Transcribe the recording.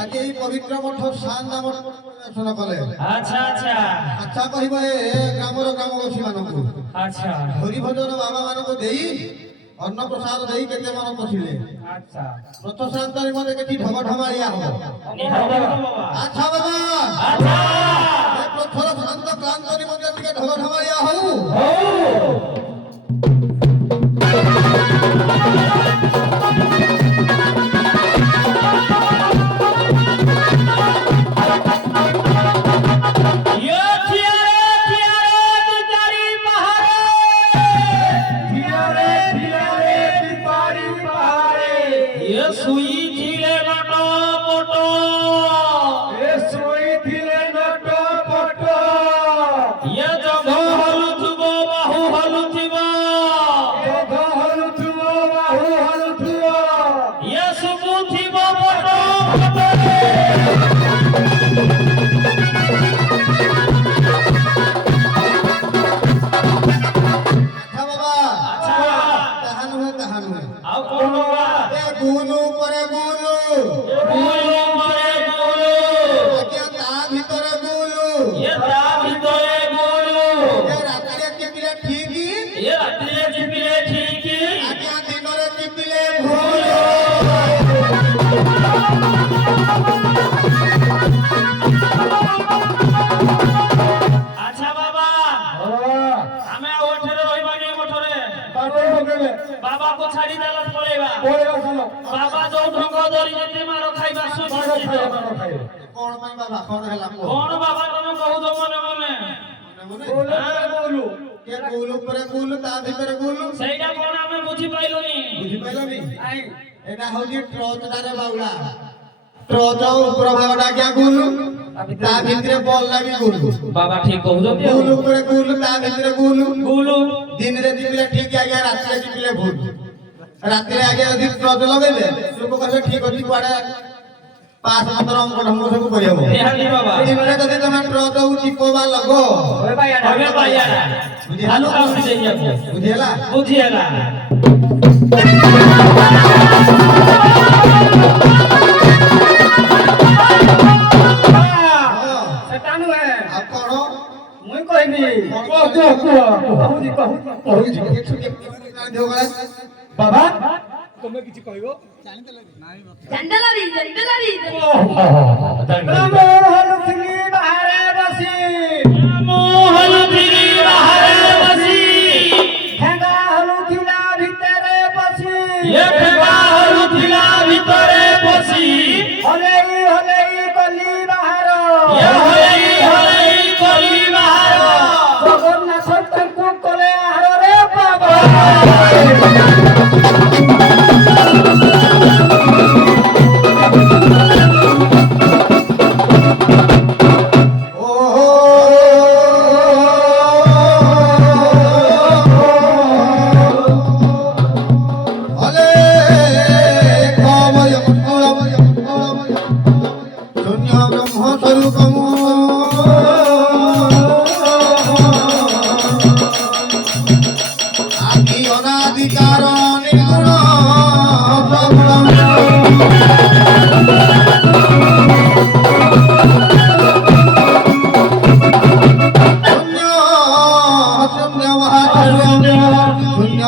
आज এই পবিত্র মঠ শান নামৰ দৰ্শন কলে। আচ্ছা আচ্ছা আচ্ছা কহিব গ্রামৰ গ্রামবাসী মানকু। আচ্ছা হরি ভজন বাবা মানকু দেই অন্ন প্রসাদ দেই কেতে মান পছিলে। আচ্ছা রথযাত্রার মধ্যে কেতি ঢম ঢমাইয়া হবে। আচ্ছা বাবা আচ্ছা এই প্রথর শান্ত ক্লান্তরি মধ্যে থেকে ঢম ঢমাইয়া হউ। बाबा को छाड़ी देला पड़ेगा बाबा जो ढंग धरी जेते मारो खाइबा सुन कोन माई बाबा कोन हला कोन बाबा तने बहुत मने मने बोलू के बोलू परे बोलू ता भीतर बोलू सेटा कोन हमें बुझी पाइलोनी आई एटा होजी ट्रच दारे बाउला ट्रच ऊपर भागटा क्या बोलू ता भीतर बॉल लागी बोलू बाबा ठीक कहू जो बोलू परे बोलू ता भीतर बोलू बोलू दिन रे दिपिले ठीक आ गया रात रे दिपिले भूल रात रे आ गया यदि ट्रच लगेले लोग कहबे ठीक अछि कुआडे पास मंत्र हम ढंग सब करियो निहाली बाबा दिन रे जदि तमे ट्रच उ टिपोवा लगो ओए भाईया हालू काम से जाइए बुझेला बुझिएला सटानु है आप करो मुई कहबी कहू बाबा তুমি কিছু কইবো জন্ডলারি হলুথিলি বাহারে বসি হলুথিলি বাহারে বসি ঠেঙ্গা হলুথিলা ভিতরে বসি ঠেঙ্গা হলুথিলা ভিতরে বসি হলেই কলি বাহার হলেই কলি বাহার জগন্নাথ তাঙ্কু কলে আহার রে বাবা शून्य